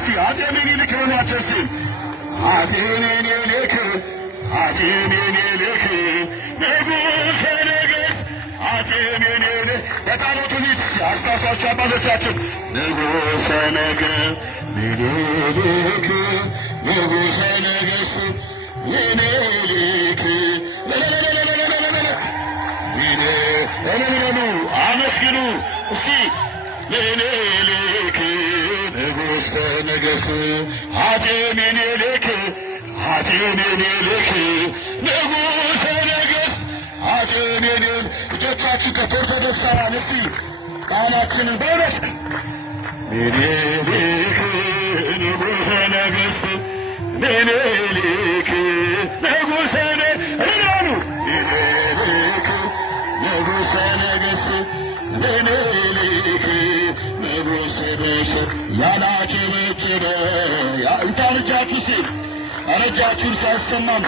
እስቲ አፄ ምኒልክ በሏቸው እስቲ አፄ ምኒልክ አፄ ምኒልክ ንጉሠ ነገሥት አፄ ምኒልክ በጣሎቱን አስታውሷቸው አባቶቻችን ንጉሠ ነገሥት ምኒልክ ንጉሠ ነገሥት ምኒልክ አመስግኑ እስቲ ምኒልክ ንጉሠ ነገሥት አፄ ምኒልክ አፄ ምኒልክ ንጉሠ ነገሥት አፄ ምኒልክ ልጆቻችን ከኦርቶዶክሳውያን እስቲ ቃላችንን በእውነት ምኒልክ ንጉሠ ነገሥት ምኒልክ ንጉሠ እያሉ ምኒልክ ንጉሠ ነገሥት ምኒልክ ንጉሠ ነገሥት ያላጨበጨበ እንታን እጃችሁ ሲል አረጃችሁን ሲያሰማም